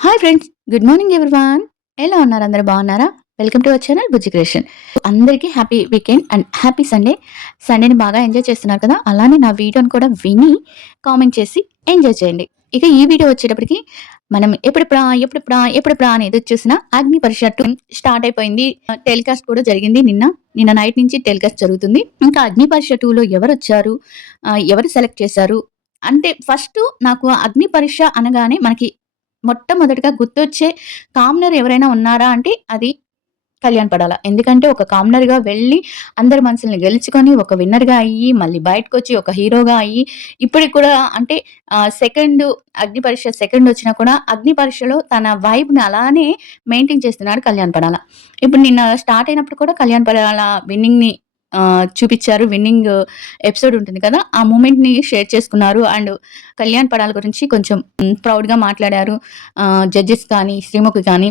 Hi friends. Good morning everyone. ఎలా ఉన్నారు? అందరూ బాగున్నారా? Welcome to our channel Bujji creation. అందరికీ happy weekend and happy Sunday. సండేని బాగా ఎంజాయ్ చేస్తున్నారు కదా! అలానే నా వీడియోని కూడా విని కామెంట్ చేసి ఎంజాయ్ చేయండి. ఇక ఈ వీడియో వచ్చేటప్పటికి మనం ఎప్పుడెప్పుడా అని ఎదురు చూసిన అగ్ని పరీక్ష 2 స్టార్ట్ అయిపోయింది. టెలికాస్ట్ కూడా జరిగింది నిన్న నైట్ నుంచి టెలికాస్ట్ జరుగుతుంది. ఇంకా అగ్ని పరీక్ష 2లో ఎవరొచ్చారు? ఎవరు సెలెక్ట్ చేశారు? అంటే ఫస్ట్ నాకు అగ్ని పరీక్ష అనగానే మనకి మొట్టమొదటిగా గుర్తొచ్చే కామనర్ ఎవరైనా ఉన్నారా అంటే అది కళ్యాణ్ పడాల. ఎందుకంటే ఒక కామనర్‌గా వెళ్ళి అందరి మనసుల్ని గెలుచుకొని ఒక విన్నర్‌గా అయ్యి, మళ్ళీ బయటకొచ్చి ఒక హీరోగా అయ్యి, ఇప్పటికి కూడా అంటే సెకండ్ అగ్ని పరీక్ష సెకండ్ వచ్చినా కూడా అగ్ని పరీక్షలో తన వైబ్‌ని అలానే మెయింటైన్ చేస్తున్నాడు కళ్యాణ్ పడాల. ఇప్పుడు నిన్న స్టార్ట్ అయినప్పుడు కూడా కళ్యాణ్ పడాల విన్నింగ్‌ని చూపిచ్చారు. విన్నింగ్ ఎపిసోడ్ ఉంటుంది కదా! ఆ మూమెంట్‌ని షేర్ చేసుకున్నారు. అండ్ కళ్యాణ్ పడాల గురించి కొంచెం ప్రౌడ్‌గా మాట్లాడారు. జడ్జెస్ కానీ, శ్రీముఖి కానీ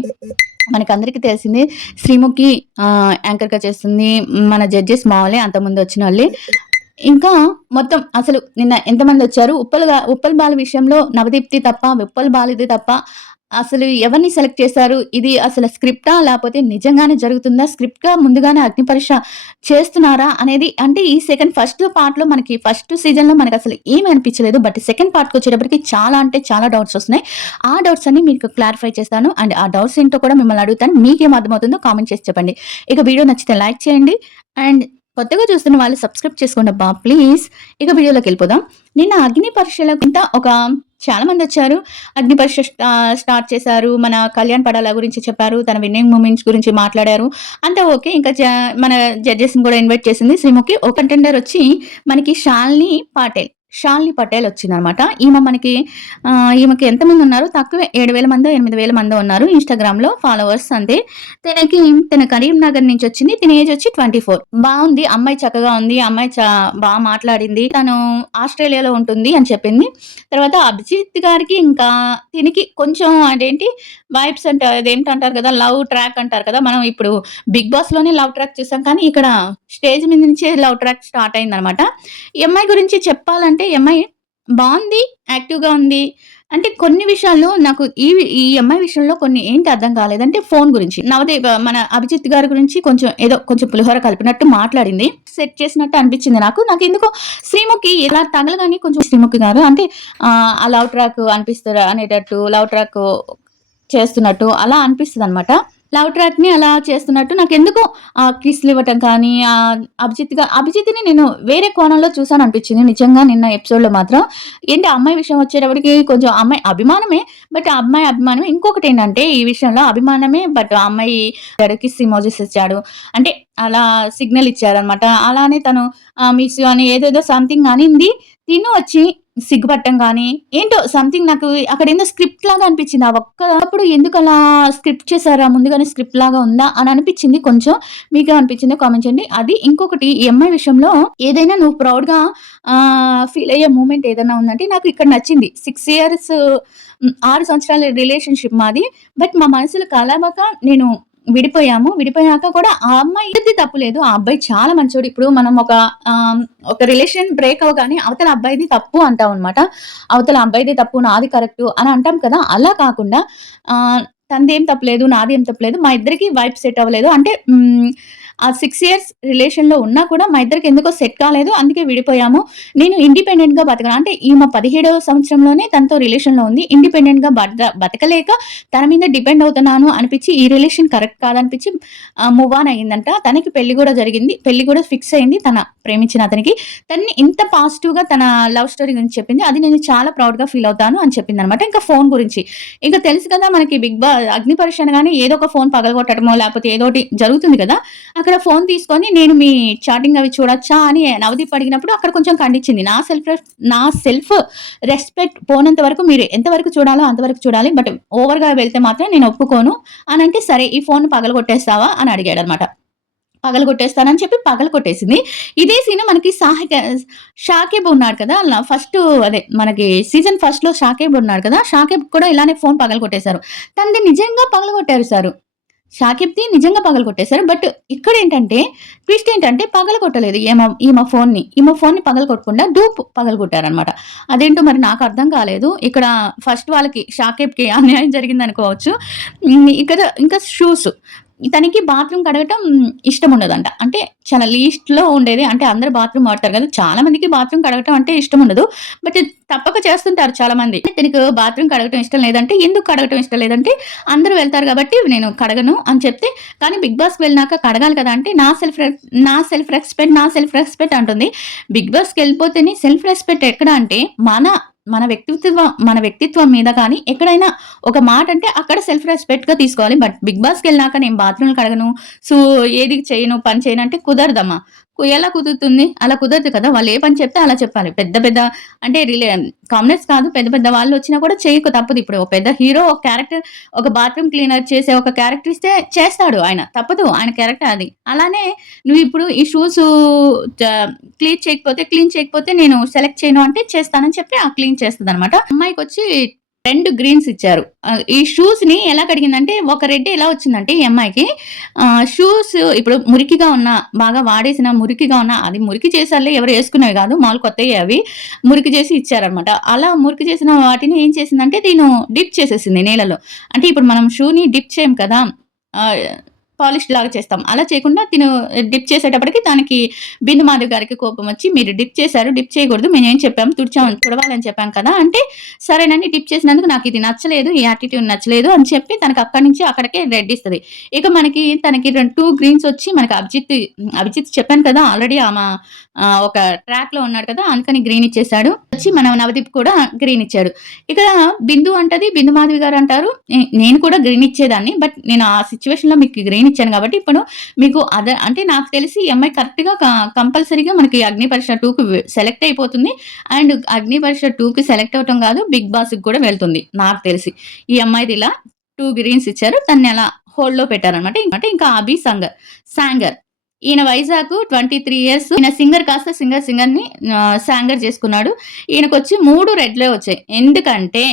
మనకందరికీ తెలిసిందే శ్రీముఖి యాంకర్‌గా చేస్తుంది. మన జడ్జెస్ మావోళ్ళే అంతకుముందు వచ్చినోళ్ళే. ఇంకా మొత్తం అసలు నిన్న ఎంతమందొచ్చారు? ఉప్పల్ బాల విషయంలో నవదీప్తి తప్ప, ఉప్పల్ బాలుది తప్ప అసలు ఎవరిని సెలెక్ట్ చేశారు? ఇది అసలు స్క్రిప్టా? లేపోతే నిజంగానే జరుగుతుందా? స్క్రిప్ట్‌గా ముందుగానే అగ్ని పరీక్ష చేస్తున్నారా? అనేది అంటే ఈ ఫస్ట్ పార్ట్‌లో మనకి ఫస్ట్ సీజన్‌లో మనకసలు ఏమి అనిపించలేదు. బట్ సెకండ్ పార్ట్‌కొచ్చేటప్పటికి చాలా అంటే చాలా డౌట్స్ వస్తున్నాయి. ఆ డౌట్స్ అన్ని మీకు క్లారిఫై చేస్తాను. అండ్ ఆ డౌట్స్ ఏంటో కూడా మిమ్మల్ని అడుగుతాను. మీకేం అర్థమవుతుందో కామెంట్ చేసి చెప్పండి. ఇక వీడియో నచ్చితే లైక్ చేయండి. అండ్ కొత్తగా చూస్తున్న వాళ్ళు సబ్స్క్రైబ్ చేసుకోండబ్బా ప్లీజ్. ఇక వీడియోలోకెళ్ళిపోదాం. నిన్న అగ్ని పరీక్షల కింద చాలా మందొచ్చారు. అగ్ని పరీక్ష స్టార్ట్ చేశారు. మన కళ్యాణ్ పడాల గురించి చెప్పారు. తన విన్నింగ్ మూమెంట్స్ గురించి మాట్లాడారు. అంతా ఓకే. ఇంకా మన జడ్జెస్‌ని కూడా ఇన్వైట్ చేసింది శ్రీముఖి. ఒక కంటెండర్ వచ్చి మనకి షాలిని పటేల్ వచ్చిందనమాట. ఈమెకి ఎంతమంది ఉన్నారు? తక్కువే 7,000 మందో, 8,000 మందో ఉన్నారు ఇన్‌స్టాగ్రామ్‌లో ఫాలోవర్స్ అంతే. తన కరీంనగర్ నుంచి వచ్చింది. తిన ఏజ్ వచ్చి 24. బావుంది. అమ్మాయి చక్కగా ఉంది. అమ్మాయి బా మాట్లాడింది. తను ఆస్ట్రేలియాలో ఉంటుంది అని చెప్పింది. తర్వాత అభిజిత్ గారికి ఇంకా తినికి కొంచెం వైబ్స్ అంటే అదేంటంటారు కదా! లవ్ ట్రాక్ అంటారు కదా! మనం ఇప్పుడు 'బిగ్ బాస్‌లోనే' లవ్ ట్రాక్ చూసాం. కానీ ఇక్కడ స్టేజ్ మీద నుంచే లవ్ ట్రాక్ స్టార్ట్ అయిందనమాట. ఈ అమ్మాయి గురించి చెప్పాలంటే ఈ అమ్మాయి బావుంది. యాక్టివ్‌గా ఉంది. అంటే కొన్ని విషయాల్లో నాకు ఈ అమ్మాయి విషయంలో కొన్ని అర్థం కాలేదంటే ఫోను గురించి. మన అభిజిత్ గారి గురించి కొంచెం పులిహోర కలిపినట్టు మాట్లాడింది. సెట్ చేసినట్టు అనిపించింది నాకు. నాకెందుకో శ్రీముఖి ఇలా తగలగానే కొంచెం శ్రీముఖి గారు అంటే ఆ లవ్ ట్రాక్ అనిపిస్తారు అనేటట్టు లవ్ ట్రాక్ చేస్తున్నట్టు అలా అనిపిస్తదనమాట. లవ్ ట్రాక్‌ని అలా చేస్తున్నట్టు నాకెందుకో కిస్‌లు ఇవ్వటం కానీ అభిజిత్‌ని నేను వేరే కోణంలో చూసాననిపించింది. నిజంగా నిన్న ఎపిసోడ్‌లో మాత్రం. ఆ అమ్మాయి విషయం వచ్చేటప్పటికి కొంచెం అమ్మాయి అభిమానమే. బట్ ఆ అమ్మాయి అభిమానమే. ఇంకొకటేంటంటే ఈ విషయంలో అభిమానమే బట్ ఆ అమ్మాయి కిస్ ఎమోజిస్ ఇచ్చాడు. అంటే అలా సిగ్నల్ ఇచ్చారనమాట. అలానే తను మిస్ యూ అని ఏదేదో సంథింగ్ అనింది. తిను వచ్చి సిగ్గుపడటం గానీ, ఏంటో సంథింగ్ నాకు అక్కడేందో స్క్రిప్ట్ లాగా అనిపించింది. ఆ ఒక్కప్పుడు ఎందుకలా స్క్రిప్ట్ చేసారా? ముందుగానే స్క్రిప్ట్ లాగా ఉందా? అని అనిపించింది కొంచెం. మీకేమనిపించిందో కామెంట్ చేయండి. అది ఇంకొకటి ఈ అమ్మాయి విషయంలో ఏదైనా నువ్వు ప్రౌడ్‌గా ఫీల్ అయ్యే మూమెంట్ ఏదైనా ఉందంటే నాకు ఇక్కడ నచ్చింది. 6 ఇయర్స్ 6 సంవత్సరాల రిలేషన్‌షిప్ మాది. బట్ మా మనసులు కలవక నేను విడిపోయాక కూడా ఆ అమ్మాయిది తప్పు లేదు. ఆ అబ్బాయి చాలా మంచోడు. ఇప్పుడు మనం ఒక రిలేషన్ బ్రేక్ అవ్వగానే అవతల అబ్బాయిది తప్పు అంటామనమాట. అవతల అబ్బాయిదే తప్పు, నాది కరెక్టు అని అంటాం కదా! అలా కాకుండా తనదేం తప్పులేదు, నాదేం తప్పులేదు. మా ఇద్దరికీ వైబ్ సెట్ అవ్వలేదు. అంటే ఆ 6 ఇయర్స్ రిలేషన్‌లో ఉన్నా కూడా మా ఇద్దరికి ఎందుకో సెట్ కాలేదు. అందుకే విడిపోయాము. నేను ఇండిపెండెంట్‌గా బతకను. అంటే ఈమె 17వ సంవత్సరంలోనే తనతో రిలేషన్‌లో ఉంది. ఇండిపెండెంట్‌గా బతకలేక తన మీద డిపెండ్ అవుతున్నాను అనిపించి ఈ రిలేషన్ కరెక్ట్ కాదనిపించి మూవ్ ఆన్ అయ్యిందంట. తనకి పెళ్లి కూడా జరిగింది. పెళ్లి కూడా ఫిక్స్ అయింది తన ప్రేమించిన అతనికి. తనని ఇంత పాజిటివ్‌గా తన లవ్ స్టోరీ గురించి చెప్పింది. అది నేను చాలా ప్రౌడ్‌గా ఫీల్ అవుతాను అని చెప్పిందనమాట. ఇంకా ఫోను గురించి. ఇంక తెలుసు కదా మనకి అగ్ని పరీక్ష అనగానే ఏదో ఒక ఫోను పగలగొట్టడమో లేకపోతే ఏదోటి జరుగుతుంది కదా! అక్కడ ఫోను తీసుకొని నేను మీ చాటింగ్ అవి చూడొచ్చా అని నవదీప్ అడిగినప్పుడు అక్కడ కొంచెం ఖండించింది. నా సెల్ఫ్ రెస్పెక్ట్ పోనంత వరకు మీరు ఎంతవరకు చూడాలో అంతవరకు చూడాలి. బట్ ఓవర్‌గా వెళ్తే మాత్రం నేను ఒప్పుకోను అనంటే, సరే ఈ ఫోన్‌ని పగలగొట్టేస్తావా అని అడిగాడనమాట. పగలగొట్టేస్తానని చెప్పి పగలగొట్టేసింది. ఇదే సీన్ మనకి షాకిబ్ ఉన్నాడు కదా! అదే మనకి సీజన్ ఫస్ట్‌లో షాకిబ్ ఉన్నాడు కదా! షాకిబ్ కూడా ఇలానే ఫోన్ పగలగొట్టేశారు. తనది నిజంగా పగలగొట్టారు. షాకిబ్‌ది నిజంగా పగలగొట్టేసారు. బట్ ఇక్కడేంటంటే ట్విస్ట్ ఏంటంటే పగలగొట్టలేదు ఈమె ఫోన్‌ని పగలగొట్టకుండా డూప్ పగలగొట్టారనమాట. అదేంటో మరి నాకు అర్థం కాలేదు. ఇక్కడ ఫస్ట్ వాళ్ళకి షాకిబ్‌కి అన్యాయం జరిగిందనుకోవచ్చు. ఇక్కడ ఇంకా షూస్. తనకి బాత్రూమ్ కడగటం ఇష్టముండదంట. అంటే చాలా లీస్ట్‌లో ఉండేది. అంటే అందరూ బాత్రూమ్ వాడతారు కదా! చాలా మందికి బాత్రూమ్ కడగటం అంటే ఇష్టముండదు. బట్ తప్పక చేస్తుంటారు చాలామంది. తనకు బాత్రూమ్ కడగటం ఇష్టం లేదంటే, ఎందుకు కడగటం ఇష్టం లేదంటే, అందరూ వెళ్తారు కాబట్టి నేను కడగను అని చెప్తే, కానీ 'బిగ్ బాస్‌కి' వెళ్ళినాక కడగాలి కదా! అంటే నా సెల్ఫ్ రెస్పెక్ట్ అంటుంది. 'బిగ్ బాస్‌కెళ్ళిపోతేనే సెల్ఫ్ రెస్పెక్ట్ ఎక్కడ అంటే, మన వ్యక్తిత్వం మీద కానీ ఎక్కడైనా ఒక మాట అంటే అక్కడ సెల్ఫ్ రెస్పెక్ట్‌గా తీసుకోవాలి. బట్ 'బిగ్ బాస్‌కెళ్ళినాక నేను బాత్రూమ్‌లు కడగను, సో ఏది చేయను, పని చేయను అంటే కుదరదమ్మా. ఎలా కుదురుతుంది? అలా కుదరదు కదా! వాళ్ళు ఏ పని చెప్తే అలా చెప్పాలి. పెద్ద పెద్ద అంటే కామనర్స్ కాదు, పెద్ద పెద్ద వాళ్ళొచ్చినా కూడా చేయక తప్పదు. ఇప్పుడు ఒక పెద్ద హీరో ఒక క్యారెక్టర్ ఒక బాత్రూమ్ క్లీనర్ చేసే ఒక క్యారెక్టర్ ఇస్తే చేస్తాడు ఆయన. తప్పదు. ఆయన క్యారెక్టర్ అది. అలానే నువ్విప్పుడు ఈ షూసు ట క్లీన్ చేయకపోతే నేను సెలెక్ట్ చేయను అంటే చేస్తానని చెప్పి క్లీన్ చేస్తదనమాట. అమ్మాయికొచ్చి 2 గ్రీన్స్ ఇచ్చారు. ఈ షూస్‌ని ఎలా కడిగిందంటే ఒక రెడ్ ఎలా వచ్చిందంటే ఈ అమ్మాయికి షూస్ ఇప్పుడు బాగా వాడేసిన మురికిగా ఉన్న అది మురికి చేసారులే ఎవరు యేసుకునేవి గాదు. మాములు కొత్తయి అవి. మురికి చేసి ఇచ్చారనమాట. అలా మురికి చేసిన వాటిని ఏం చేసిందంటే డిప్ చేసేసింది నీళ్ళలో. అంటే ఇప్పుడు మనం షూని డిప్ చేయం కదా! ఆహ్, పాలిష్ లాగా చేస్తాం. అలా చేయకుండా డిప్ చేసేటప్పటికి దానికి బిందు మాధవ్ గారికి కోపమొచ్చి, "మీరు డిప్ చేశారు. డిప్ చేయకూడదు. మేమేం చెప్పాం తుడవాలని చెప్పాం కదా!" అంటే, సరేనని డిప్ చేసినందుకు నాకిది నచ్చలేదు. ఈ యాటిట్యూడ్ నచ్చలేదు అని చెప్పి తనకు అక్కడి నుంచి అక్కడికే రెడ్ ఇస్తది. ఇక తనకి 2 గ్రీన్స్ వచ్చి మనకి అభిజిత్ చెప్పాను కదా! ఆల్రెడీ ఒక ట్రాక్‌లో ఉన్నాడు కదా! అందుకని గ్రీన్ ఇచ్చేసాడు. వచ్చి మన నవదీప్ కూడా గ్రీన్ ఇచ్చాడు. ఇక్కడ బిందు మాధవి గారు అంటారు, నేను కూడా గ్రీన్ ఇచ్చేదాన్ని. బట్ నేను ఆ సిట్యుయేషన్‌లో మీకు గ్రీన్ ఇచ్చాను కాబట్టి ఇప్పుడు మీకు అంటే నాకు తెలిసి ఈ అమ్మాయి కరెక్ట్‌గా కంపల్సరీగా మనకి 'అగ్ని పరీక్ష 2'కి సెలెక్ట్ అయిపోతుంది. అండ్ 'అగ్ని పరీక్ష 2'కి సెలెక్ట్ అవ్వటం కాదు, 'బిగ్ బాస్‌కి' కూడా వెళ్తుంది నాకు తెలిసి. ఈ అమ్మాయిది ఇలా 2 గ్రీన్స్ ఇచ్చారు. తనని అలా హోల్డ్‌లో పెట్టారనమాట. ఇంకా సాంగర్. ఈయన వైజాగ్ 23 ఇయర్స్. ఈయన సింగర్ కాస్త సింగర్‌ని సాంగర్ చేసుకున్నాడు. ఈయనకొచ్చి 3 రెడ్‌లే వచ్చాయి. ఎందుకంటే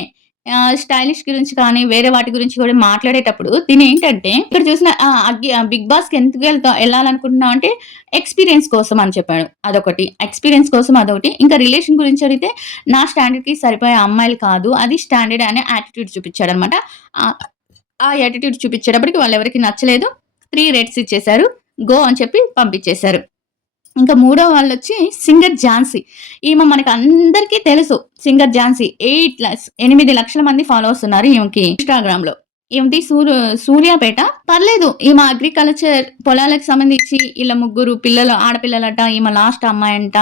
స్టైలిష్ గురించి కానీ, వేరే వాటి గురించి కూడా మాట్లాడేటప్పుడు తినేంటంటే ఇక్కడ చూసిన 'బిగ్ బాస్‌కి' ఎందుకు ఎళ్ళాలనుకుంటున్నావు అంటే ఎక్స్‌పీరియన్స్ కోసం అని చెప్పాడు. అదొకటి. ఎక్స్‌పీరియన్స్ కోసం అదొకటి. ఇంకా రిలేషన్ గురించి అడిగితే నా స్టాండర్డ్‌కి సరిపోయే అమ్మాయిలు కాదు. అది స్టాండర్డ్ అనే యాటిట్యూడ్ చూపించాడనమాట. ఆహ్, ఆ యాటిట్యూడ్ చూపించేటప్పటికి వాళ్ళెవరికీ నచ్చలేదు. 3 రెడ్స్ ఇచ్చేసారు. గో అని చెప్పి పంపించేశారు. ఇంకా మూడో వాళ్ళొచ్చి సింగర్ ఝాన్సీ. ఈమె మనకందరికీ తెలుసు సింగర్ ఝాన్సీ. 8 లక్షల మంది ఫాలోవర్స్ ఉన్నారు ఈమెకి ఇన్‌స్టాగ్రామ్‌లో. ఈమెది సూర్యాపేట. పర్లేదు ఈమె అగ్రికల్చర్ పొలాలకు సంబంధించి ఈళ్ళ ముగ్గురు ఆడపిల్లలట. ఈమె లాస్ట్ అమ్మాయంట.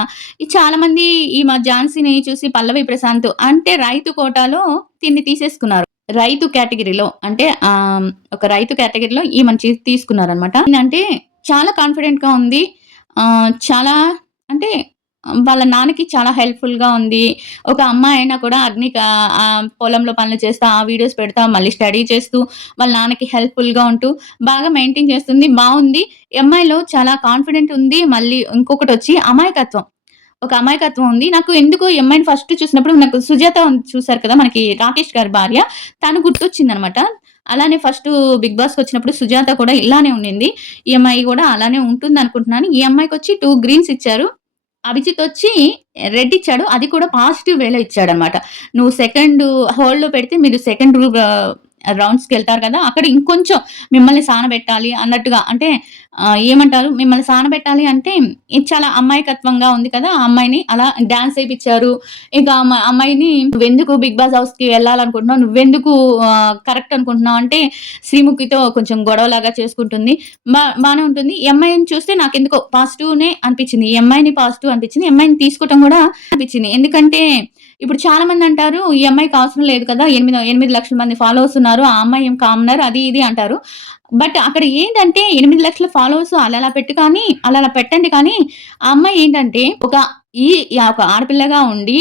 చాలా మంది ఈమె ఝాన్సీని చూసి పల్లవి ప్రశాంత్ అంటే రైతు కోటాలో తిన్ని తీసేసుకున్నారు. రైతు కేటగిరీలో అంటే ఒక రైతు కేటగిరీలో ఈమెను తీసుకున్నారనమాట. అంటే చాలా కాన్ఫిడెంట్‌గా ఉంది. చాలా అంటే వాళ్ళ నాన్నకి చాలా హెల్ప్‌ఫుల్‌గా ఉంది. ఒక అమ్మాయైనా కూడా పొలంలో పనులు చేస్తా, ఆ వీడియోస్ పెడతా, మళ్ళీ స్టడీ చేస్తూ, వాళ్ళ నాన్నకి హెల్ప్‌ఫుల్‌గా ఉంటూ, బాగా మెయింటైన్ చేస్తుంది. బావుంది. ఈ అమ్మాయిలో చాలా కాన్ఫిడెంట్ ఉంది. మళ్ళీ ఇంకొకటొచ్చి అమాయకత్వం. ఒక అమాయకత్వం ఉంది. నాకు ఎందుకో ఈ అమ్మాయిని ఫస్ట్ చూసినప్పుడు నాకు సుజాత చూసారు కదా! మనకి రాకేష్ గారి భార్య. తను గుర్తొచ్చిందనమాట. అలానే ఫస్టు 'బిగ్ బాస్‌కొచ్చినప్పుడు' సుజాత కూడా ఇలానే ఉండింది. ఈ అమ్మాయి గూడా అలానే ఉంటుందనుకుంటున్నాను. ఈ అమ్మాయికొచ్చి 2 గ్రీన్స్ ఇచ్చారు. అభిజిత్ వచ్చి రెడ్ ఇచ్చాడు. అది కూడా పాజిటివ్ వేలో ఇచ్చాడనమాట. నువ్వు సెకండ్ హోల్డ్‌లో పెడితే మీరు సెకండ్ రౌండ్స్‌కెళ్తారు కదా! అక్కడ ఇంకొంచెం మిమ్మల్ని సానబెట్టాలి అన్నట్టుగా అంటే ఏమంటారు? మిమ్మల్ని సానబెట్టాలి అంటే ఇది చాలా అమాయకత్వంగా ఉంది కదా! ఆ అమ్మాయిని అలా డాన్స్ ఏపిచ్చారు. ఇక అమ్మాయిని "నువ్వెందుకు 'బిగ్ బాస్' హౌస్‌కి వెళ్ళాలనుకుంటున్నావు? నువ్వెందుకు కరెక్ట్ అనుకుంటున్నావు?" అంటే శ్రీముఖితో కొంచెం గొడవలాగా చేసుకుంటుంది. బానే ఉంటుంది. ఈ అమ్మాయిని చూస్తే నాకెందుకో పాజిటివ్‌నే అనిపించింది. ఈ అమ్మాయిని పాజిటివ్ అనిపించింది. ఈ అమ్మాయిని తీసుకోవటం కూడా అనిపించింది. ఎందుకంటే ఇప్పుడు చాలా మందంటారు, "ఈ అమ్మాయికి అవసరం లేదు కదా! 8 లక్షల మంది ఫాలోవర్స్ ఉన్నారు. ఆ అమ్మాయి ఏం కామనర్" అది ఇది అంటారు. బట్ అక్కడ ఏంటంటే 8 లక్షల ఫాలోవర్స్ అలా పెట్టండి కానీ, ఆ అమ్మాయి ఏంటంటే ఒక ఆడపిల్లగా ఉండి,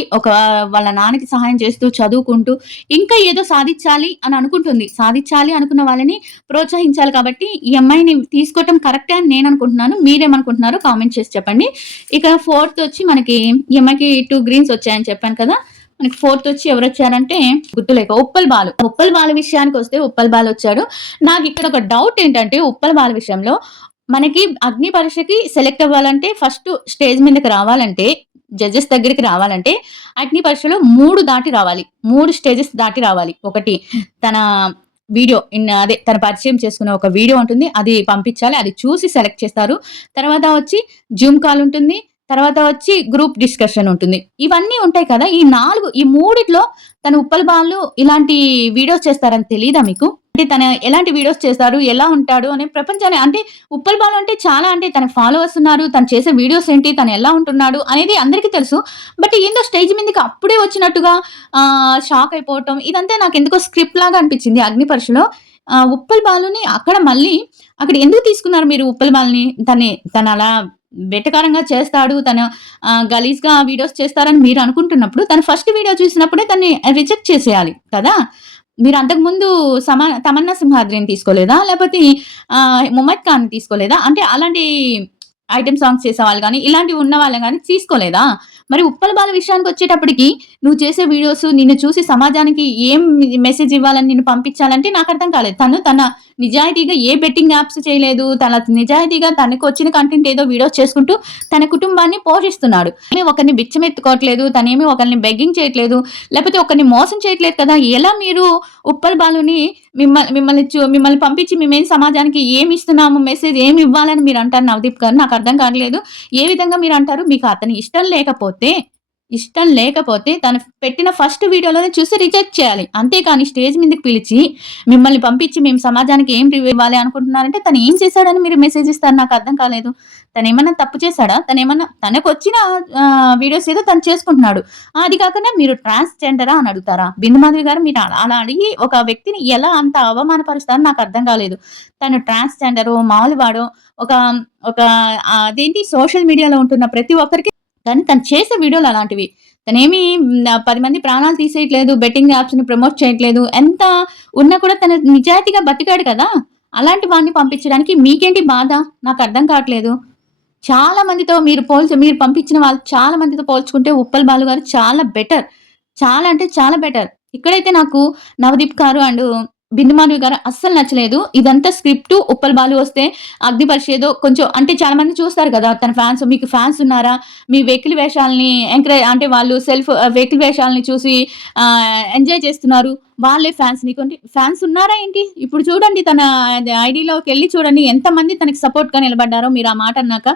వాళ్ళ నాన్నకి సహాయం చేస్తూ, చదువుకుంటూ, ఇంకా ఏదో సాధిచ్చాలి అని అనుకుంటుంది. సాధిచ్చాలి అనుకున్న వాళ్ళని ప్రోత్సహించాలి కాబట్టి, ఈ అమ్మాయిని తీసుకోవటం కరెక్టే అని నేననుకుంటున్నాను. మీరేమనుకుంటున్నారో కామెంట్ చేసి చెప్పండి. ఇక ఫోర్త్ వచ్చి మనకి ఈ అమ్మాయికి 2 గ్రీన్స్ వచ్చాయని చెప్పాను కదా! మనకి ఫోర్త్ వచ్చి ఎవరొచ్చారంటే గుర్తులేక ఉప్పల్ బాలు విషయానికొస్తే ఉప్పల్ బాలు వచ్చాడు. నాకిక్కడ ఒక డౌట్ ఏంటంటే ఉప్పల్ బాలు విషయంలో మనకి అగ్ని పరీక్షకి సెలెక్ట్ అవ్వాలంటే ఫస్ట్ స్టేజ్ మీదకి రావాలంటే జడ్జెస్ దగ్గరికి రావాలంటే అగ్ని పరీక్షలో 3 దాటి రావాలి. 3 స్టేజెస్ దాటి రావాలి. ఒకటి తన వీడియో అదే తను పరిచయం చేసుకున్న ఒక వీడియో ఉంటుంది. అది పంపించాలి. అది చూసి సెలెక్ట్ చేస్తారు. తర్వాత వచ్చి జూమ్ కాల్ ఉంటుంది. తర్వాత వచ్చి గ్రూప్ డిస్కషన్ ఉంటుంది. ఇవన్నీ ఉంటాయి కదా! ఈ మూడిట్లో తను ఉప్పల్ బాలు ఇలాంటి వీడియోస్ చేస్తారని తెలీదా మీకు? అంటే తను ఎలాంటి వీడియోస్ చేస్తారు? ఎలా ఉంటాడు? అనే ప్రపంచాన్ని అంటే ఉప్పల్ బాలు అంటే చాలా అంటే తన ఫాలోవర్స్ ఉన్నారు. తను చేసే వీడియోస్ ఏంటి? తను ఎలా ఉంటున్నాడు? అనేది అందరికీ తెలుసు. బట్ ఏందో స్టేజ్ మీదకి అప్పుడే వచ్చినట్టుగా షాక్ అయిపోవటం ఇదంతా నాకెందుకో స్క్రిప్ట్ లాగా అనిపించింది 'అగ్ని పరీక్షలో'. ఉప్పల్ బాలుని అక్కడ ఎందుకు తీసుకున్నారు మీరు ఉప్పల్ బాలుని? తనలా వెటకారంగా చేస్తాడు. తను గలీజ్‌గా వీడియోస్ చేస్తారని మీరు అనుకుంటున్నప్పుడు, తను ఫస్ట్ వీడియో చూసినప్పుడే తన్ని రిజెక్ట్ చేసేయాలి కదా! మీరు అంతకుముందు తమన్నా సింహాద్రిని తీసుకోలేదా? లేపోతే 'ముమైత్ ఖాన్‌ని తీసుకోలేదా? అంటే అలాంటి ఐటెమ్ సాంగ్స్ చేసేవాళ్ళు గాని, ఇలాంటివి ఉన్న వాళ్ళని గాని తీసుకోలేదా? మరి ఉప్పల్ బాలు విషయానికొచ్చేటప్పటికి నువ్వు చేసే వీడియోస్ నిన్ను చూసి సమాజానికి ఏం మెసేజ్ ఇవ్వాలని నిన్ను పంపించాలంటే నాకర్థం కాలేదు. తన నిజాయితీగా ఏ బెట్టింగ్ యాప్స్ చేయలేదు. తన నిజాయితీగా తనకొచ్చిన కంటెంట్ ఏదో వీడియోస్ చేసుకుంటూ తన కుటుంబాన్ని పోషిస్తున్నాడు. ఒకరిని బిచ్చమెత్తుకోవట్లేదు. తనేమి ఒకరిని బెగ్గింగ్ చేయట్లేదు. లేకపోతే ఒకరిని మోసం చేయట్లేదు కదా! ఎలా మీరు ఉప్పల్ బాలుని మిమ్మల్ని పంపించి మేమేం సమాజానికి ఏమిస్తున్నాము మెసేజ్ ఏమి ఇవ్వాలని మీరంటారు నవదీప్ గారు? నాకర్థం కావట్లేదు. ఏ విధంగా మీరంటారు? మీకు అతని ఇష్టం లేకపోతే తను పెట్టిన ఫస్ట్ వీడియోలోనే చూసి రిజెక్ట్ చేయాలి. అంతేకాని స్టేజ్ మీదకి పిలిచి మిమ్మల్ని పంపించి మేము సమాజానికి ఏం రివ్యూ ఇవ్వాలి అనుకుంటున్నారంటే తను ఏం చేశాడని మీరు మెసేజ్ ఇస్తారు? నాకర్థం కాలేదు. తనేమన్నా తప్పు చేశాడా? తనకొచ్చిన వీడియోస్ ఏదో తను చేసుకుంటున్నాడు. అది కాకుండా మీరు ట్రాన్స్‌జెండరా అని అడుగుతారా? బిందు మాధవి గారు మీరు అలా అడిగి ఒక వ్యక్తిని ఎలా అంత అవమానపరుస్తారో నాకర్థం కాలేదు. తను ట్రాన్స్‌జెండరో, మాములువాడో ఒక ఒక అదేంటి సోషల్ మీడియాలో ఉంటున్న ప్రతి ఒక్కరికి కానీ తను చేసే వీడియోలు అలాంటివి. తనేమి 10 మంది ప్రాణాలు తీసేయట్లేదు. బెట్టింగ్ యాప్స్‌ని ప్రమోట్ చేయట్లేదు. ఎంత ఉన్నా కూడా తను నిజాయితీగా బతికాడు కదా! అలాంటి వాడిని పంపించడానికి మీకేంటి బాధ? నాకర్థం కావట్లేదు. చాలా మందితో మీరు పంపించిన వాళ్ళు చాలా మందితో పోల్చుకుంటే ఉప్పల్ బాలు గారు చాలా బెటర్. చాలా అంటే చాలా బెటర్. ఇక్కడైతే నాకు నవదీప్ గారు అండ్ బిందు మాధవి గారు అస్సలు నచ్చలేదు. ఇదంతా స్క్రిప్టు. ఉప్పల్ బాలు వస్తే అగ్ని పరీక్ష ఏదో కొంచెం అంటే చాలా మంది చూస్తారు కదా! తన మీకు ఫ్యాన్స్ ఉన్నారా? మీ వెకిలి వేషాల్ని అంటే వాళ్ళు వెకిలి వేషాల్ని చూసి ఎంజాయ్ చేస్తున్నారు. వాళ్ళే ఫ్యాన్స్ నీకంటే ఫ్యాన్స్ ఉన్నారా ఏంటి? ఇప్పుడు చూడండి తన ఐడీలోకెళ్ళి చూడండి ఎంతమంది తనకి సపోర్ట్‌గా నిలబడ్డారో మీరు ఆ మాట అన్నాక.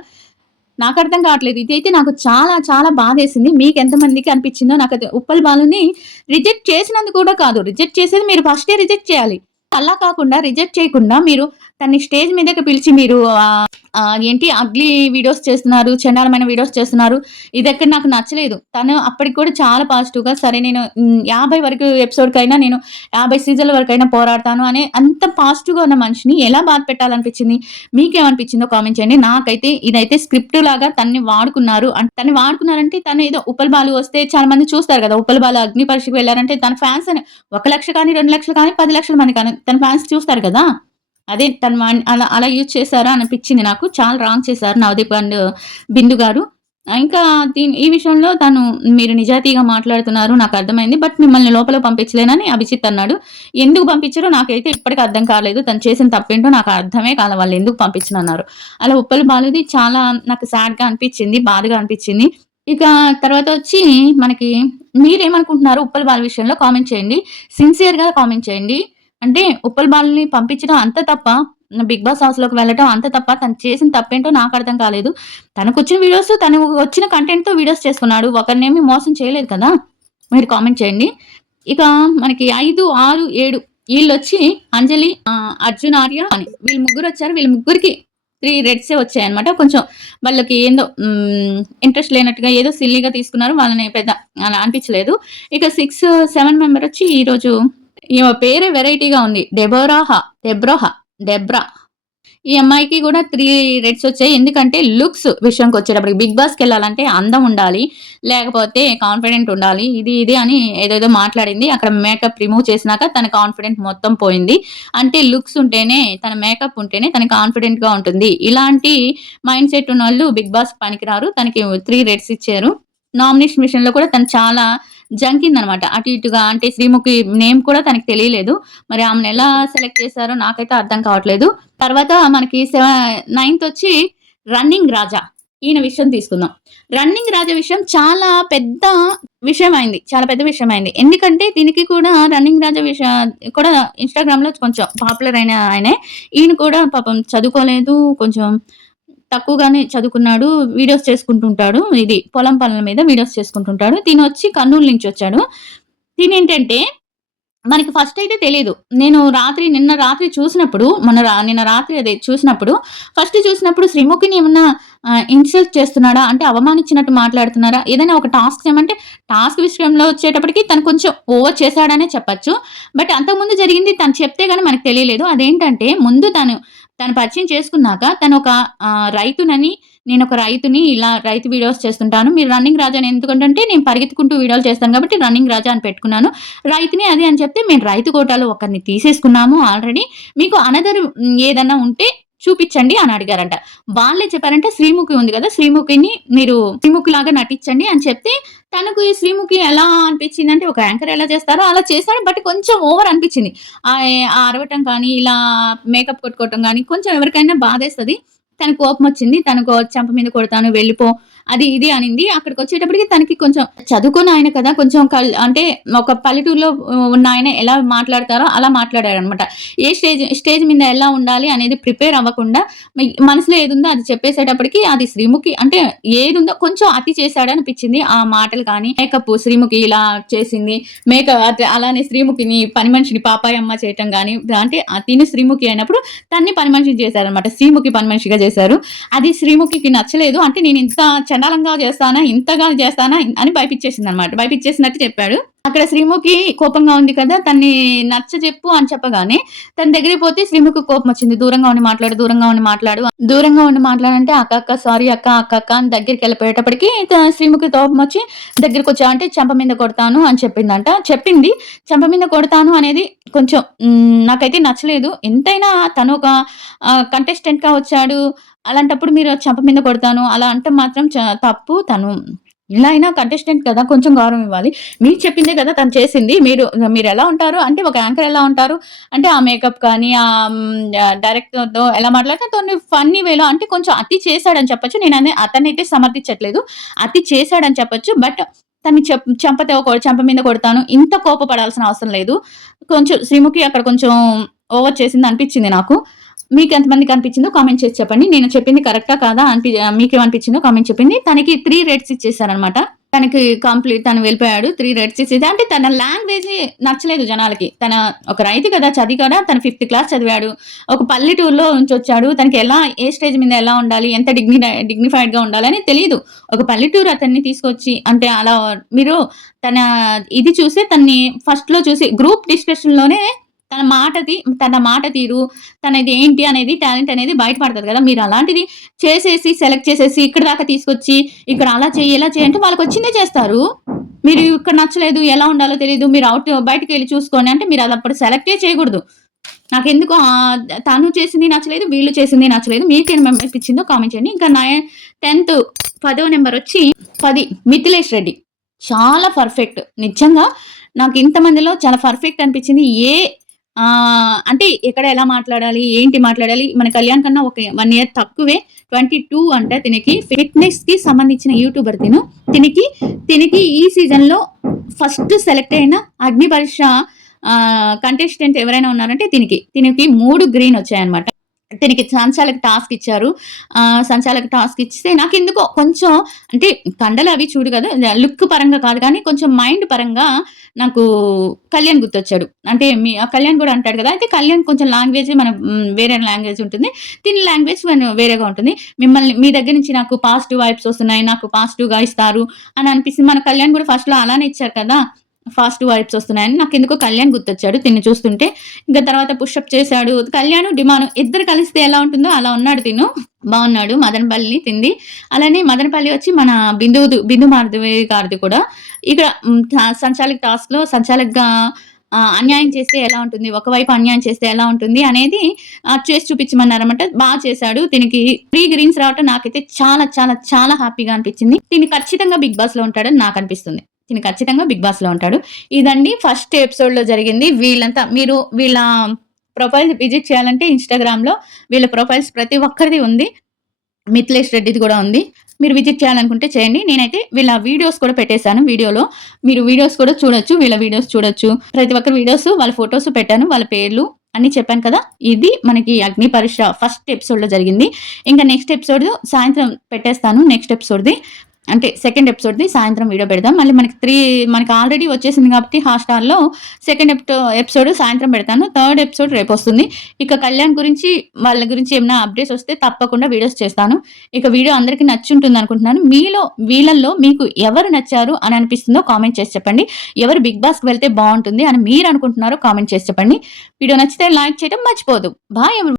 నాకర్థం కావట్లేదు. ఇదైతే నాకు చాలా చాలా బాధేసింది. మీకెంతమందికి అనిపిచ్చిందో నాకైతే ఉప్పల్ బాలుని రిజెక్ట్ చేసినందుకు కూడా కాదు. రిజెక్ట్ చేసేది మీరు ఫస్టే రిజెక్ట్ చేయాలి. అలా కాకుండా రిజెక్ట్ చేయకుండా మీరు తనని స్టేజ్ మీదకి పిలిచి మీరు ఏంటి అగ్లీ వీడియోస్ చేస్తున్నారు, చండాలమైన వీడియోస్ చేస్తున్నారు. ఇదెక్కడ నాకు నచ్చలేదు. తను అప్పటికి కూడా చాలా పాజిటివ్‌గా సరే నేను 50 వరకు ఎపిసోడ్‌కైనా నేను 50 సీజన్‌ల వరకైనా పోరాడతాను అనే అంత పాజిటివ్‌గా ఉన్న మనిషిని ఎలా బాధ పెట్టాలనిపించింది? మీకేమనిపించిందో కామెంట్ చేయండి. నాకైతే ఇదైతే స్క్రిప్ట్ లాగా తనని వాడుకున్నారు. తనని వాడుకున్నారంటే తను ఏదో ఉప్పల్ బాలు వస్తే చాలా మంది చూస్తారు కదా! ఉప్పల్ బాలు అగ్ని పరీక్షకి వెళ్లారంటే తన ఫ్యాన్స్ అని 1,00,000 కానీ, 2,00,000 కానీ, 10,00,000 మంది కానీ తన ఫ్యాన్స్ చూస్తారు కదా! అదే తను అలా యూజ్ చేశారా అనిపించింది నాకు. చాలా రాంగ్ చేశారు నవదీప్ అండ్ బిందు గారు. ఇంకా ఈ విషయంలో మీరు నిజాయితీగా మాట్లాడుతున్నారు నాకర్థమైంది. బట్ మిమ్మల్ని లోపలికి పంపించలేనని అభిజిత్ అన్నాడు. ఎందుకు పంపించారో నాకైతే ఇప్పటికి అర్థం కాలేదు. తను చేసిన తప్పేంటో నాకు అర్థమే కాల వాళ్ళెందుకు పంపించనన్నారు. అలా ఉప్పల్ బాలుది చాలా నాకు సాడ్‌గా అనిపించింది. బాధగా అనిపించింది. ఇక తర్వాత వచ్చి మనకి మీరేమనుకుంటున్నారు ఉప్పల్ బాలు విషయంలో కామెంట్ చేయండి. సిన్సియర్‌గా కామెంట్ చేయండి. అంటే ఉప్పల్ బాలుని పంపించడం అంత తప్పా? బిగ్ బాస్ హౌస్‌లోకి వెళ్ళటం అంత తప్పా? తను చేసిన తప్పేంటో నాకర్థం కాలేదు. తనకొచ్చిన వీడియోస్ తను వచ్చిన కంటెంట్‌తో వీడియోస్ చేసుకున్నాడు. ఒకరినేమి మోసం చేయలేదు కదా! మీరు కామెంట్ చేయండి. ఇక మనకి 5, 6, 7 ఈళ్ళొచ్చి అంజలి, అర్జున్, ఆర్య అని వీళ్ళు ముగ్గురొచ్చారు. వీళ్ళ ముగ్గురికి 3 రెడ్సే వచ్చాయన్నమాట. కొంచెం వాళ్ళకి ఏందో ఇంట్రెస్ట్ లేనట్టుగా ఏదో సిల్లీగా తీసుకున్నారు. వాళ్ళని పెద్ద అలా అనిపించలేదు. ఇక 6, 7 మెంబర్ వచ్చి ఈరోజు ఈమె పేరే వెరైటీగా ఉంది. డెబ్రా. ఈ అమ్మాయికి కూడా 3 రెడ్స్ వచ్చాయి. ఎందుకంటే లుక్స్ విషయంకొచ్చేటప్పటికి బిగ్ బాస్‌కెళ్ళాలంటే అందం ఉండాలి. లేకపోతే కాన్ఫిడెంట్ ఉండాలి. ఇది అని ఏదేదో మాట్లాడింది. అక్కడ మేకప్ రిమూవ్ చేసినాక తన కాన్ఫిడెంట్ మొత్తం పోయింది. అంటే లుక్స్ ఉంటేనే తన మేకప్ ఉంటేనే తను కాన్ఫిడెంట్‌గా ఉంటుంది. ఇలాంటి మైండ్ సెట్ ఉన్నోళ్ళు బిగ్ బాస్ పనికిరారు. తనకి 3 రెడ్స్ ఇచ్చారు. నామినేషన్ విషయంలో కూడా తను చాలా జంకిందనమాట. అటు ఇటుగా అంటే శ్రీముఖి నేమ్ కూడా తనకి తెలియలేదు. మరి ఆమెను ఎలా సెలెక్ట్ చేశారో నాకైతే అర్థం కావట్లేదు. తర్వాత మనకి నైన్త్ రన్నింగ్ రాజా. ఈయన విషయం తీసుకుందాం. రన్నింగ్ రాజా విషయం చాలా పెద్ద విషయమైంది. చాలా పెద్ద విషయమైంది. ఎందుకంటే దీనికి కూడా రన్నింగ్ రాజా కూడా ఇన్‌స్టాగ్రామ్‌లో కొంచెం పాపులర్ అయిన ఆయనే. ఈయన కూడా పాపం చదువుకోలేదు. కొంచెం తక్కువగానే చదువుకున్నాడు. వీడియోస్ చేసుకుంటుంటాడు. ఇది పొలం పనుల మీద వీడియోస్ చేసుకుంటుంటాడు. తినొచ్చి కర్నూలు నుంచి వచ్చాడు. తినేంటంటే మనకి ఫస్ట్ అయితే తెలీదు. నేను నిన్న రాత్రి చూసినప్పుడు, నిన్న రాత్రి అదే చూసినప్పుడు, ఫస్ట్ చూసినప్పుడు శ్రీముఖిని ఏమన్నా ఇన్సల్ట్ చేస్తున్నాడా? అంటే అవమానించినట్టు మాట్లాడుతున్నారా? ఏదైనా ఒక టాస్క్ చేయమంటే, టాస్క్ విషయంలో వచ్చేటప్పటికి తను కొంచెం ఓవర్ చేశాడనే చెప్పొచ్చు. బట్ అంతకుముందు జరిగింది తను చెప్తే గాని మనకు తెలియలేదు. అదేంటంటే ముందు తను పరిచయం చేసుకున్నాక తనొక రైతునని, నేనొక రైతుని, ఇలా రైతు వీడియోస్ చేస్తుంటాను. మీరు రన్నింగ్ రాజా అని ఎందుకంటే నేను పరిగెత్తుకుంటూ వీడియోలు చేస్తాను కాబట్టి రన్నింగ్ రాజా అని పెట్టుకున్నాను. రైతుని అది అని చెప్తే మేము రైతు కోటాలో ఒకరిని తీసేసుకున్నాము ఆల్రెడీ. మీకు అనదర్ ఏదన్నా ఉంటే చూపించండి అని అడిగారంట. వాళ్ళే చెప్పారంటే శ్రీముఖి ఉంది కదా! శ్రీముఖిని మీరు శ్రీముఖిలాగా నటించండి అని చెప్తే తనకు ఈ శ్రీముఖి ఎలా అనిపించిందంటే ఒక యాంకర్ ఎలా చేస్తారో అలా చేశాడు. బట్ కొంచెం ఓవర్ అనిపించింది. ఆ అరవటం కానీ, ఇలా మేకప్ కొట్టుకోవటం గానీ కొంచెం ఎవరికైనా బాధేస్తది. తనకు కోపమొచ్చింది. తనకు చెంప మీద కొడతాను వెళ్ళిపో అది ఇది అనింది. అక్కడికొచ్చేటప్పటికి తనకి కొంచెం చదువుకున్న ఆయన కదా! కొంచెం అంటే ఒక పల్లెటూరులో ఉన్న ఆయన ఎలా మాట్లాడతారో అలా మాట్లాడారనమాట. ఏ స్టేజ్ మీద ఎలా ఉండాలి అనేది ప్రిపేర్ అవ్వకుండా మనసులో ఏదుందో అది చెప్పేసేటప్పటికి అది శ్రీముఖి అంటే ఏదుందో కొంచెం అతి చేశాడనిపించింది. ఆ మాటలు కానీ, మేకప్ శ్రీముఖి ఇలా చేసింది. అలానే శ్రీముఖిని పని మనిషిని పాపాయమ్మ చేయటం గానీ, అంటే తిను శ్రీముఖి అయినప్పుడు తన్ని పని మనిషిని చేశారనమాట. శ్రీముఖి పని మనిషిగా చేశారు. అది శ్రీముఖికి నచ్చలేదు. అంటే నేను ఇంత చండాలంగా చేస్తానా, ఇంతగా చేస్తానా అని భయపిచ్చేసిందనమాట. భయపిచ్చేసినట్టు చెప్పాడు. అక్కడ శ్రీముఖి కోపంగా ఉంది కదా! తన్ని నచ్చజెప్పు అని చెప్పగానే తన దగ్గరికి పోతే శ్రీముఖికి కోపమొచ్చింది. దూరంగా ఉండి మాట్లాడు, దూరంగా ఉండి మాట్లాడు. దూరంగా ఉండి మాట్లాడంటే అక్క సారీ అక్క అని దగ్గరికెళ్ళిపోయేటప్పటికి శ్రీముఖి కోపమొచ్చి దగ్గరికొచ్చా అంటే చెంప మీద కొడతాను అని చెప్పిందంట. చెప్పింది. చెంప మీద కొడతాను అనేది కొంచెం నాకైతే నచ్చలేదు. ఎంతైనా తను ఒక కంటెస్టెంట్‌గా వచ్చాడు. అలాంటప్పుడు మీరు చెంప మీద కొడతాను అలా అంటే మాత్రం తప్పు. తను ఇలా అయినా కంటెస్టెంట్ కదా! కొంచెం గౌరవం ఇవ్వాలి. మీరు చెప్పిందే కదా తను చేసింది. మీరెలా ఉంటారు అంటే ఒక యాంకర్ ఎలా ఉంటారు అంటే ఆ మేకప్ కానీ డైరెక్టర్‌తో ఎలా మాట్లాడితే తను ఫన్నీ వేలో అంటే కొంచెం అతి చేశాడని చెప్పొచ్చు. అతన్నైతే సమర్థించట్లేదు. అతి చేశాడని చెప్పొచ్చు. బట్ తన్ని చెంప మీద కొడతాను. ఇంత కోపపడాల్సిన అవసరం లేదు. కొంచెం శ్రీముఖి అక్కడ కొంచెం ఓవర్ చేసిందనిపించింది నాకు. మీకెంతమందికి అనిపించిందో కామెంట్ చేసి చెప్పండి. నేను చెప్పింది కరెక్టా కాదా మీకేమనిపించిందో కామెంట్ చెప్పండి. తనకి 3 రేట్స్ ఇచ్చేసారనమాట. తను వెళ్ళిపోయాడు. 3 రేట్స్ ఇచ్చేసి అంటే తన లాంగ్వేజ్ నచ్చలేదు జనాలకి. తన ఒక రైతు కదా! చదివాడా తను 5థ్ క్లాస్ చదివాడు. ఒక పల్లెటూరులో నుంచొచ్చాడు. తనకి ఏ స్టేజ్ మీద ఎలా ఉండాలి, ఎంత డిగ్నిఫైడ్‌గా ఉండాలని తెలీదు. ఒక పల్లెటూరు అతన్ని తీసుకొచ్చి అంటే అలా మీరు తన ఇది చూసి తనని ఫస్ట్‌లో చూసి గ్రూప్ డిస్కషన్‌లోనే తన మాట తీరు, తనది ఏంటి అనేది టాలెంట్ అనేది బయటపడతది కదా! మీరు అలాంటిది చేసేసి, సెలెక్ట్ చేసేసి ఇక్కడి దాకా తీసుకొచ్చి, ఇక్కడ అలా చెయ్యి, ఇలా చెయ్యి అంటే వాళ్ళకొచ్చిందే చేస్తారు. మీరు ఇక్కడ నచ్చలేదు, ఎలా ఉండాలో తెలీదు, మీరు బయటికెళ్ళి చూసుకోండి అంటే మీరు అదప్పుడు సెలెక్టే చేయకూడదు. నాకెందుకో తను చేసింది నచ్చలేదు, వీళ్ళు చేసింది నచ్చలేదు. మీకేమనిపించిందో కామెంట్ చేయండి. ఇంకా 10థ్ 10వ నెంబరొచ్చి 10 మిథిలేష్ రెడ్డి. చాలా పర్ఫెక్ట్. నిజంగా నాకు ఇంతమందిలో చాలా పర్ఫెక్ట్ అనిపించింది. అంటే ఎక్కడ ఎలా మాట్లాడాలి, ఏంటి మాట్లాడాలి, మన కళ్యాణ్ కన్నా ఒక 1 ఇయర్ తక్కువే. 22 అంట తినకి. ఫిట్‌నెస్‌కి సంబంధించిన యూట్యూబర్ తిను. తినకి ఈ సీజన్‌లో ఫస్ట్ సెలెక్ట్ అయిన అగ్ని పరీక్ష కంటెస్టెంట్ ఎవరైనా ఉన్నారంటే తినకి 3 గ్రీన్ వచ్చాయన్నమాట. దీనికి సంచాలక టాస్క్ ఇచ్చారు. సంచాలక టాస్క్ ఇస్తే నాకెందుకో కొంచెం అంటే కండలు అవి చూడు కదా! లుక్ పరంగా కాదు కానీ కొంచెం మైండ్ పరంగా నాకు కళ్యాణ్ గుర్తొచ్చాడు. అంటే కళ్యాణ్ కూడా అంటాడు కదా! అయితే కళ్యాణ్ కొంచెం లాంగ్వేజ్ వేరే లాంగ్వేజ్ ఉంటుంది. దీని లాంగ్వేజ్ వేరేగా ఉంటుంది. మీ దగ్గర నుంచి నాకు పాజిటివ్ వైబ్స్ వస్తున్నాయి. నాకు పాజిటివ్‌గా ఇస్తారు అని అనిపిస్తుంది. మన కళ్యాణ్ కూడా ఫస్ట్‌లో అలానే ఇచ్చారు కదా! పాజిటివ్ వైబ్స్ వస్తున్నాయని నాకెందుకో కళ్యాణ్ గుర్తొచ్చాడు తిన్ని చూస్తుంటే. ఇంక తర్వాత పుషప్ చేశాడు. కళ్యాణ్, డిమాను ఇద్దరు కలిస్తే ఎలా ఉంటుందో అలా ఉన్నాడు తిను. బాగున్నాడు. మదనపల్లి తింది. అలానే మదనపల్లి వచ్చి మన బిందు మాధవి గారిది కూడా. ఇక్కడ సంచాలక్ టాస్క్‌లో సంచాలక్‌గా అన్యాయం చేస్తే ఎలా ఉంటుంది, ఒకవైపు అన్యాయం చేస్తే ఎలా ఉంటుంది అనేది చేసి చూపించమన్నారన్నమాట. చేశాడు. దీనికి 3 గ్రీన్స్ రావటం నాకైతే చాలా చాలా చాలా హ్యాపీగా అనిపించింది. తిను ఖచ్చితంగా బిగ్ బాస్‌లో ఉంటాడని నాకనిపిస్తుంది. తిను ఖచ్చితంగా 'బిగ్ బాస్‌లో' ఉంటాడు. ఇదండి ఫస్ట్ ఎపిసోడ్‌లో జరిగింది. వీళ్ళంతా వీళ్ళ ప్రొఫైల్ విజిట్ చేయాలంటే ఇన్‌స్టాగ్రామ్‌లో వీళ్ళ ప్రొఫైల్స్ ప్రతి ఒక్కరిది ఉంది. మిథిలేష్ రెడ్డిది గూడా ఉంది. మీరు విజిట్ చేయాలనుకుంటే చేయండి. నేనైతే వీళ్ళ వీడియోస్ కూడా పెట్టేసాను వీడియోలో. మీరు వీడియోస్ కూడా చూడొచ్చు. వీళ్ళ వీడియోస్ చూడొచ్చు. ప్రతి ఒక్కరి వీడియోస్, వాళ్ళ ఫోటోస్ పెట్టాను. వాళ్ళ పేర్లు అన్నీ చెప్పాను కదా! ఇది మనకి అగ్ని పరీక్ష ఫస్ట్ ఎపిసోడ్‌లో జరిగింది. ఇంక నెక్స్ట్ ఎపిసోడ్ సాయంత్రం పెట్టేస్తాను. నెక్స్ట్ ఎపిసోడ్‌ది. అంటే సెకండ్ ఎపిసోడ్‌ది సాయంత్రం వీడియో పెడదాం. మళ్ళీ మనకి ఆల్రెడీ వచ్చేసింది కాబట్టి హాట్‌స్టార్‌లో సెకండ్ ఎపిసోడ్ సాయంత్రం పెడతాను. థర్డ్ ఎపిసోడ్ రేపొస్తుంది. ఇక కళ్యాణ్ గురించి, వాళ్ళ గురించి ఏమైనా అప్డేట్స్ వస్తే తప్పకుండా వీడియోస్ చేస్తాను. ఇక వీడియో అందరికి నచ్చుంటుందనుకుంటున్నాను. వీళ్ళల్లో మీకు ఎవరు నచ్చారు అని అనిపిస్తుందో కామెంట్ చేసి చెప్పండి. ఎవరు 'బిగ్ బాస్'కి వెళ్తే బావుంటుంది అని మీరనుకుంటున్నారో కామెంట్ చేసి చెప్పండి. వీడియో నచ్చితే లైక్ చేయడం మర్చిపోవద్దు. బాయ్ ఎవరి